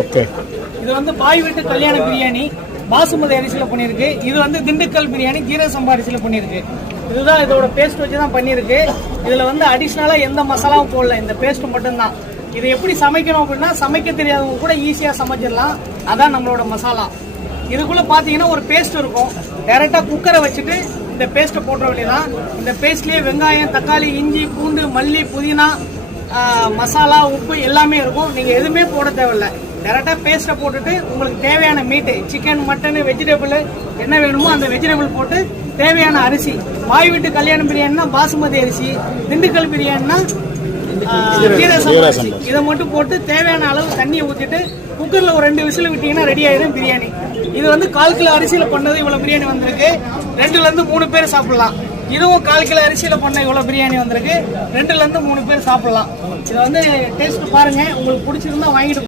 Okay. இது வந்து பாய் வீட்டு கல்யாண பிரியாணி பாசுமதி அரிசியில் பண்ணியிருக்கு. இது வந்து திண்டுக்கல் பிரியாணி ஜீரக சம்பா அரிசியில் பண்ணியிருக்கு. இதுதான் இதோட பேஸ்ட் வச்சு தான் பண்ணியிருக்கு. இதில் வந்து அடிஷ்னலாக எந்த மசாலாவும் போடல, இந்த பேஸ்ட் மட்டும்தான். இது எப்படி சமைக்கணும் அப்படின்னா, சமைக்க தெரியாதவங்க கூட ஈஸியாக சமைச்சிடலாம். அதான் நம்மளோட மசாலா. இதுக்குள்ளே பார்த்தீங்கன்னா ஒரு பேஸ்ட் இருக்கும். டைரெக்டாக குக்கரை வச்சுட்டு இந்த பேஸ்ட்டை போட்டுற வேண்டியதான். இந்த பேஸ்ட்லேயே வெங்காயம், தக்காளி, இஞ்சி, பூண்டு, மல்லி, புதினா, மசாலா, உப்பு எல்லாமே இருக்கும். நீங்கள் எதுவுமே போட தேவையில்லை. டைரெக்டாக பேஸ்ட்டை போட்டுட்டு உங்களுக்கு தேவையான மீட்டு, சிக்கன், மட்டன், வெஜிடபிள் என்ன வேணுமோ அந்த வெஜிடபிள் போட்டு தேவையான அரிசி. பாய் வீட்டு கல்யாண பிரியாணினா பாசுமதி அரிசி, திண்டுக்கல் பிரியாணினா ஜீரக சம்பா அரிசி. இதை மட்டும் போட்டு தேவையான அளவு தண்ணியை ஊற்றிட்டு குக்கரில் ஒரு 2 விசில் விட்டீங்கன்னா ரெடி ஆயிடும் பிரியாணி. இது வந்து 1/4 கிலோ அரிசியில் பண்ணது இவ்வளோ பிரியாணி வந்திருக்கு. 2லேருந்து 3 பேர் சாப்பிடலாம். இதுவும் 1/4 கிலோ அரிசியில் பண்ண இவ்வளோ பிரியாணி வந்திருக்கு. 2லேருந்து 3 பேர் சாப்பிடலாம். இதை வந்து டேஸ்ட் பாருங்க, உங்களுக்கு பிடிச்சிருந்தா வாங்கிட்டு